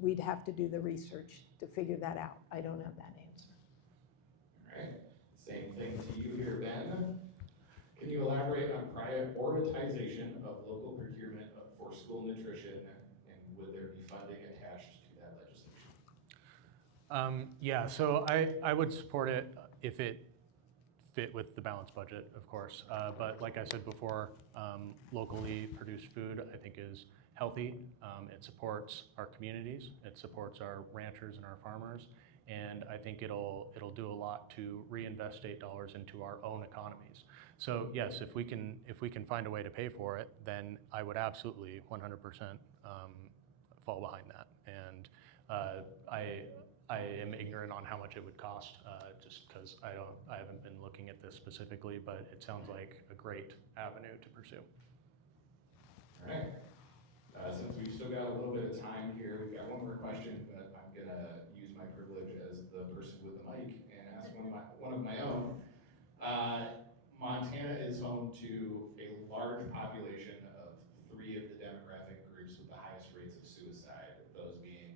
we'd have to do the research to figure that out. I don't have that answer. All right, same thing to you here, Ben. Can you elaborate on prioritization of local procurement for school nutrition, and would there be funding attached to that legislation? Yeah, so I would support it if it fit with the balanced budget, of course. But like I said before, locally produced food I think is healthy. It supports our communities, it supports our ranchers and our farmers, and I think it'll do a lot to reinvest state dollars into our own economies. So yes, if we can find a way to pay for it, then I would absolutely 100% fall behind that. And I am ignorant on how much it would cost, just because I haven't been looking at this specifically, but it sounds like a great avenue to pursue. All right. Since we've still got a little bit of time here, we've got one more question, but I'm gonna use my privilege as the person with the mic and ask one of my own. Montana is home to a large population of three of the demographic groups with the highest rates of suicide, those being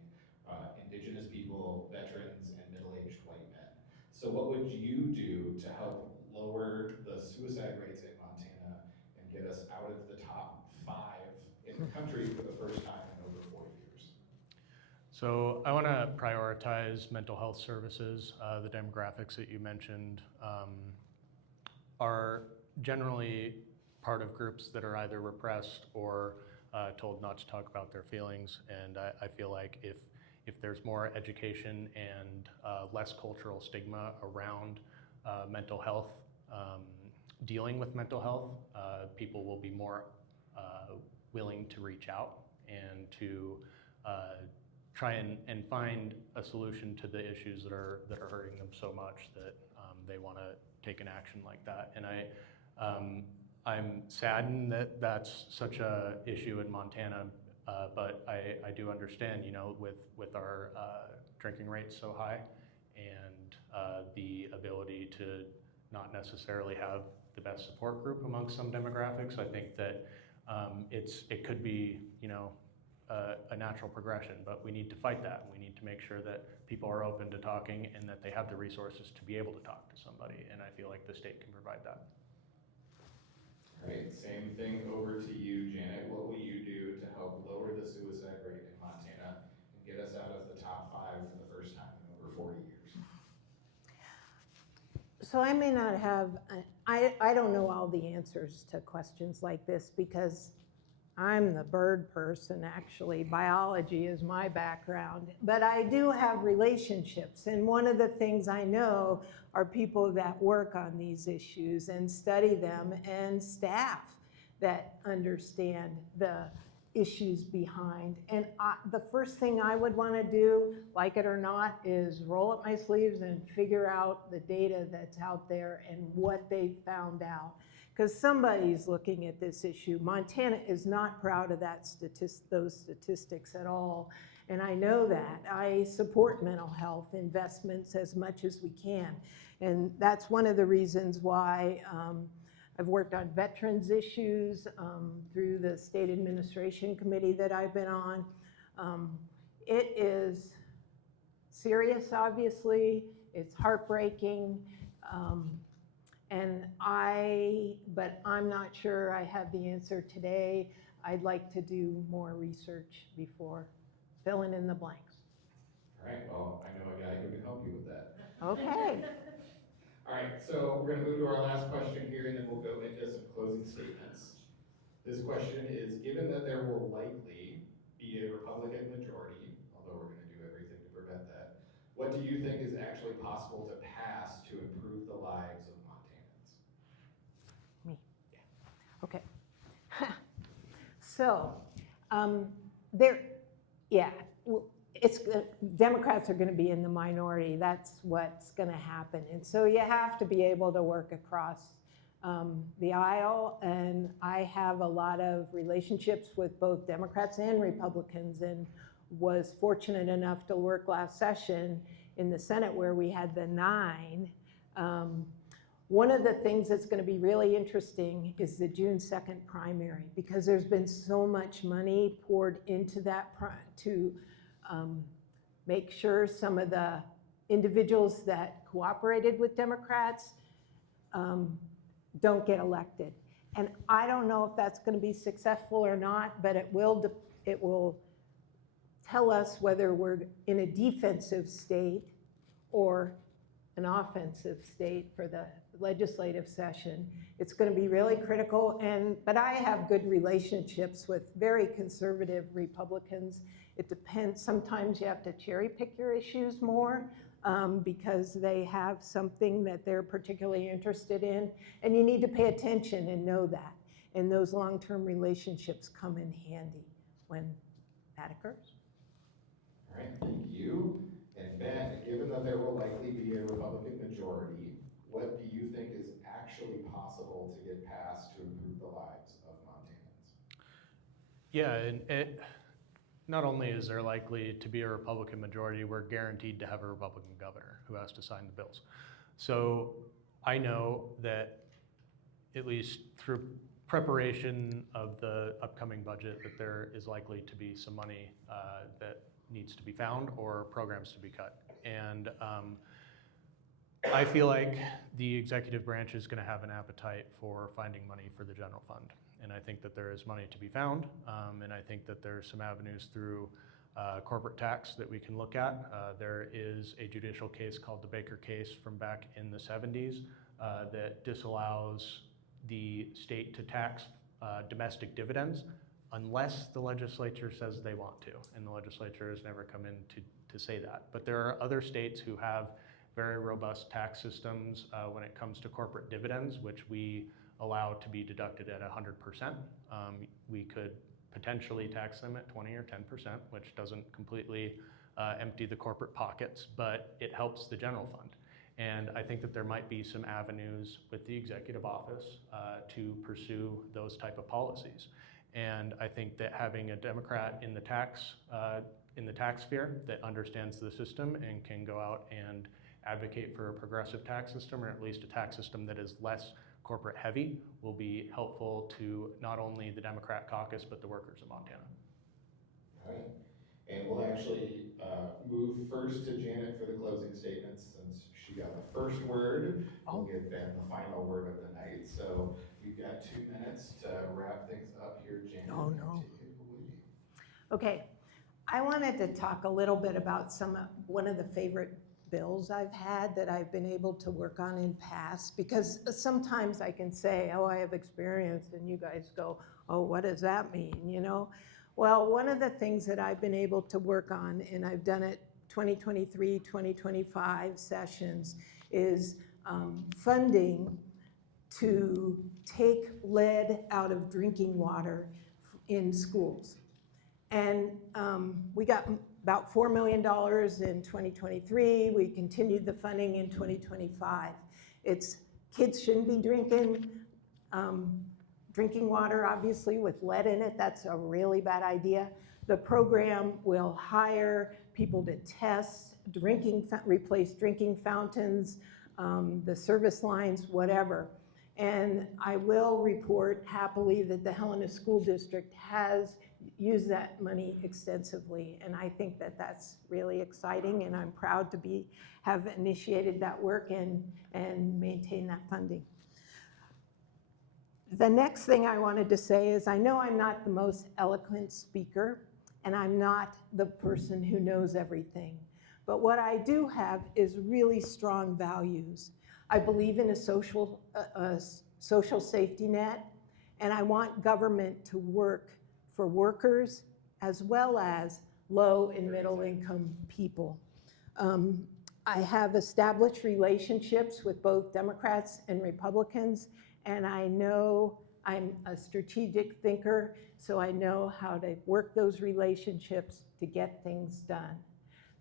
indigenous people, veterans, and middle-aged white men. So what would you do to help lower the suicide rates in Montana and get us out of the top 5 in the country for the first time in over 40 years? So I want to prioritize mental health services. The demographics that you mentioned are generally part of groups that are either repressed or told not to talk about their feelings. And I feel like if there's more education and less cultural stigma around mental health, dealing with mental health, people will be more willing to reach out and to try and find a solution to the issues that are hurting them so much that they want to take an action like that. And I'm saddened that that's such a issue in Montana, but I do understand, you know, with our drinking rates so high and the ability to not necessarily have the best support group amongst some demographics, I think that it could be, you know, a natural progression, but we need to fight that. We need to make sure that people are open to talking and that they have the resources to be able to talk to somebody, and I feel like the state can provide that. All right, same thing over to you, Janet. What will you do to help lower the suicide rate in Montana and get us out of the top 5 for the first time in over 40 years? So I may not have, I don't know all the answers to questions like this because I'm the bird person, actually. Biology is my background. But I do have relationships. And one of the things I know are people that work on these issues and study them, and staff that understand the issues behind. And the first thing I would want to do, like it or not, is roll up my sleeves and figure out the data that's out there and what they found out. Because somebody's looking at this issue. Montana is not proud of those statistics at all, and I know that. I support mental health investments as much as we can, and that's one of the reasons why I've worked on veterans issues through the state administration committee that I've been on. It is serious, obviously. It's heartbreaking. But I'm not sure I have the answer today. I'd like to do more research before filling in the blanks. All right, well, I know a guy who can help you with that. Okay. All right, so we're gonna move to our last question here, and then we'll go into some closing statements. This question is, given that there will likely be a Republican majority, although we're gonna do everything to prevent that, what do you think is actually possible to pass to improve the lives of Montanans? Me. Okay. So, Democrats are going to be in the minority. That's what's going to happen. And so you have to be able to work across the aisle. And I have a lot of relationships with both Democrats and Republicans, and was fortunate enough to work last session in the Senate where we had the 9. One of the things that's going to be really interesting is the June 2nd primary, because there's been so much money poured into that to make sure some of the individuals that cooperated with Democrats don't get elected. And I don't know if that's going to be successful or not, but it will tell us whether we're in a defensive state or an offensive state for the legislative session. It's going to be really critical, but I have good relationships with very conservative Republicans. It depends. Sometimes you have to cherry pick your issues more because they have something that they're particularly interested in, and you need to pay attention and know that. And those long-term relationships come in handy when that occurs. All right, thank you. And Ben, given that there will likely be a Republican majority, what do you think is actually possible to get passed to improve the lives of Montanans? Yeah, and not only is there likely to be a Republican majority, we're guaranteed to have a Republican governor who has to sign the bills. So I know that at least through preparation of the upcoming budget, that there is likely to be some money that needs to be found or programs to be cut. And I feel like the executive branch is going to have an appetite for finding money for the general fund. And I think that there is money to be found. And I think that there's some avenues through corporate tax that we can look at. There is a judicial case called the Baker case from back in the 70s that disallows the state to tax domestic dividends unless the legislature says they want to. And the legislature has never come in to say that. But there are other states who have very robust tax systems when it comes to corporate dividends, which we allow to be deducted at 100%. We could potentially tax them at 20 or 10%, which doesn't completely empty the corporate pockets, but it helps the general fund. And I think that there might be some avenues with the executive office to pursue those type of policies. And I think that having a Democrat in the tax sphere that understands the system and can go out and advocate for a progressive tax system, or at least a tax system that is less corporate heavy, will be helpful to not only the Democrat caucus, but the workers of Montana. All right. And we'll actually move first to Janet for the closing statements, since she got the first word. We'll give Ben the final word of the night. So we've got 2 minutes to wrap things up here, Janet. Oh, no. Take it away. Okay, I wanted to talk a little bit about one of the favorite bills I've had that I've been able to work on in past, because sometimes I can say, oh, I have experience, and you guys go, oh, what does that mean, you know? Well, one of the things that I've been able to work on, and I've done it 2023, 2025 sessions, is funding to take lead out of drinking water in schools. And we got about $4 million in 2023. We continued the funding in 2025. Kids shouldn't be drinking water, obviously, with lead in it. That's a really bad idea. The program will hire people to test replace drinking fountains, the service lines, whatever. And I will report happily that the Helena School District has used that money extensively. And I think that that's really exciting, and I'm proud to have initiated that work and maintain that funding. The next thing I wanted to say is, I know I'm not the most eloquent speaker, and I'm not the person who knows everything. But what I do have is really strong values. I believe in a social safety net, and I want government to work for workers as well as low and middle income people. I have established relationships with both Democrats and Republicans, and I know I'm a strategic thinker, so I know how to work those relationships to get things done.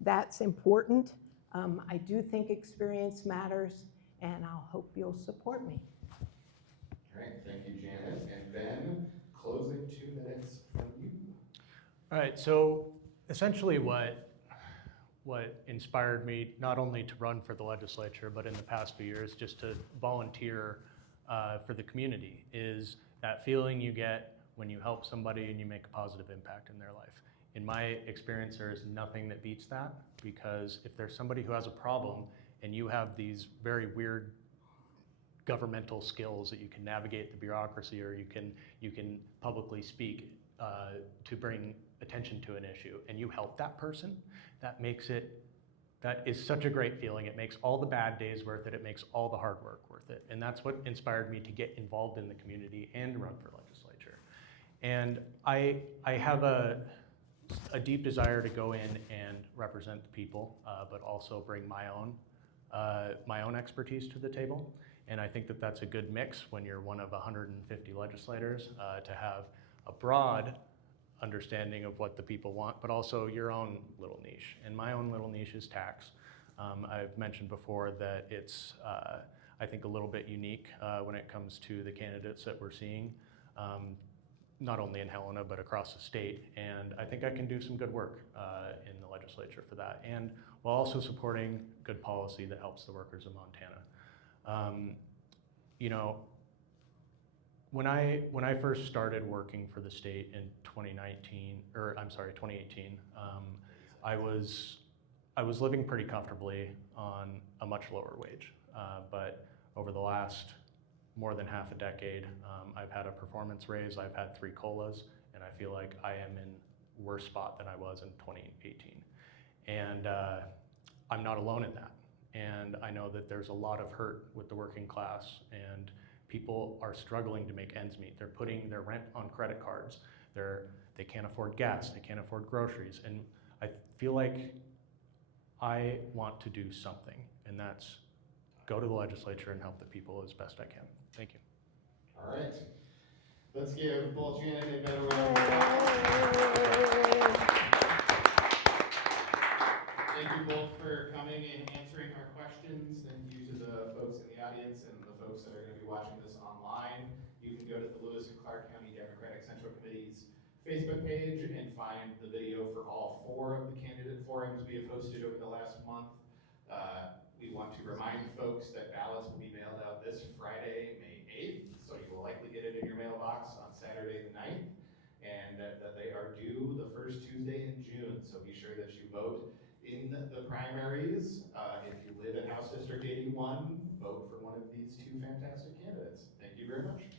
That's important. I do think experience matters, and I'll hope you'll support me. All right, thank you, Janet. And Ben, closing 2 minutes from you. All right, so essentially what inspired me not only to run for the legislature, but in the past few years just to volunteer for the community, is that feeling you get when you help somebody and you make a positive impact in their life. In my experience, there is nothing that beats that, because if there's somebody who has a problem and you have these very weird governmental skills that you can navigate the bureaucracy, or you can publicly speak to bring attention to an issue, and you help that person, that is such a great feeling. It makes all the bad days worth it. It makes all the hard work worth it. And that's what inspired me to get involved in the community and run for legislature. And I have a deep desire to go in and represent the people, but also bring my own expertise to the table. And I think that that's a good mix when you're one of 150 legislators, to have a broad understanding of what the people want, but also your own little niche. And my own little niche is tax. I've mentioned before that it's, I think, a little bit unique when it comes to the candidates that we're seeing, not only in Helena, but across the state. And I think I can do some good work in the legislature for that, and while also supporting good policy that helps the workers of Montana. You know, when I first started working for the state in 2018, I was living pretty comfortably on a much lower wage. But over the last more than half a decade, I've had a performance raise, I've had 3 COLAs, and I feel like I am in a worse spot than I was in 2018. And I'm not alone in that. And I know that there's a lot of hurt with the working class, and people are struggling to make ends meet. They're putting their rent on credit cards. They can't afford gas, they can't afford groceries. And I feel like I want to do something, and that's go to the legislature and help the people as best I can. Thank you. All right. Let's give both Janet and Ben a round of applause. Thank you both for coming and answering our questions. Thank you to the folks in the audience and the folks that are going to be watching this online. You can go to the Lewis and Clark County Democratic Central Committee's Facebook page and find the video for all 4 of the candidate forums we have hosted over the last month. We want to remind folks that ballots will be mailed out this Friday, May 8th, so you will likely get it in your mailbox on Saturday the 9th, and that they are due the first Tuesday in June, so be sure that you vote in the primaries. If you live in House District 81, vote for one of these 2 fantastic candidates. Thank you very much.